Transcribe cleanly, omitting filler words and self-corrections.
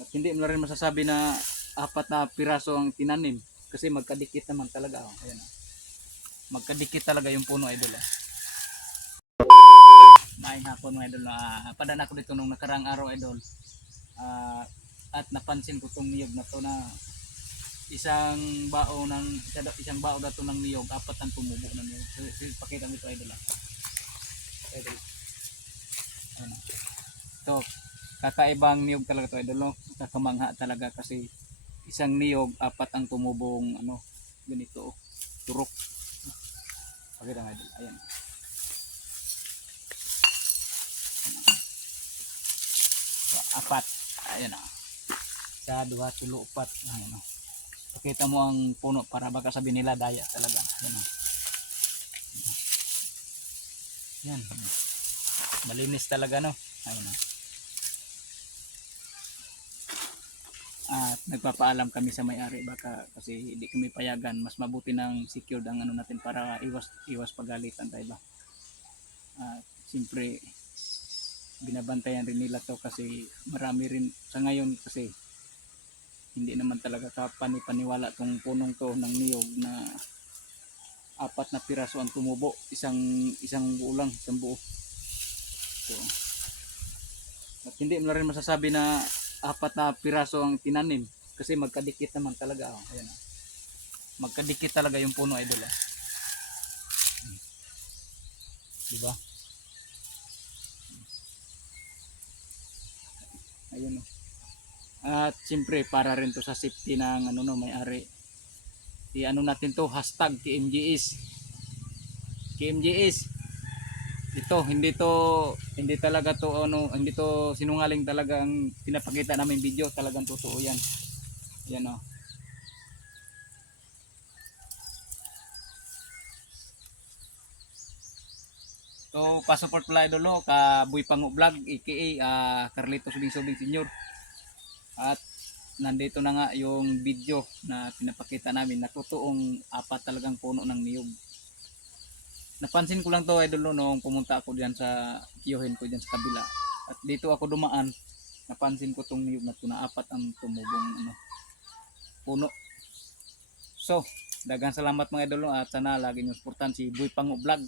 At hindi mo na rin masasabi na apat na piraso ang tinanim kasi magkadikit naman talaga. Oh. Ayan, oh. Magkadikit talaga yung puno, idol. Oh. Maayong hapon mga idol. Padaan ako dito nung nakarang araw, idol. At napansin ko itong niyog na to na isang bao na to ng niyog, apat ang tumubo na niyog. So, pakita mo ito, idol. Idol. Ayan. Ito, kakaibang niyog talaga to, idol. No? Kakamangha talaga kasi isang niyog, apat ang tumubong ganito, turok. Pakita nga, idol. Ayan. Apat. Ayan o. Sa 2, 3, 4. Ayan o. Pakita mo ang puno para baka sabi nila daya talaga. Ayan o. Ayan. Malinis talaga, no. Ayan o. At nagpapaalam kami sa may-ari baka kasi hindi kami payagan. Mas mabuti ng secured ang natin para iwas pagalitan tayo ba. At siyempre binabantayan rin nila to kasi marami rin sa ngayon kasi hindi naman talaga kapani-paniwala tong punong to ng niyog na apat na piraso ang tumubo, isang buo lang, isang buo. So, at hindi mo na rin masasabi na apat na piraso ang tinanim kasi magkadikit naman talaga. Oh. Ayan, oh. Magkadikit talaga yung puno, idol. Oh. Diba? Ayun, oh. At siyempre para rin to sa safety ng may-ari. Natin to hashtag KMJS. KMJS. Ito hindi talaga to hindi to sinungaling talaga ang pinapakita namin video, talagang totoo 'yan. Yan oh. So, pa-support pala idol no, ka Boy Pango Vlog aka Carlito Subing Senior. At nandito na nga yung video na pinapakita namin na totoong apat talagang puno ng niyog. Napansin ko lang to idol no, nung pumunta ako diyan sa kiyohin ko diyan sa kabila. At dito ako dumaan, napansin ko tong niyog na to na apat ang tumubong puno. So, daghang salamat mga idol no, at sana lagi niyo suportahan si Boy Pango Vlog.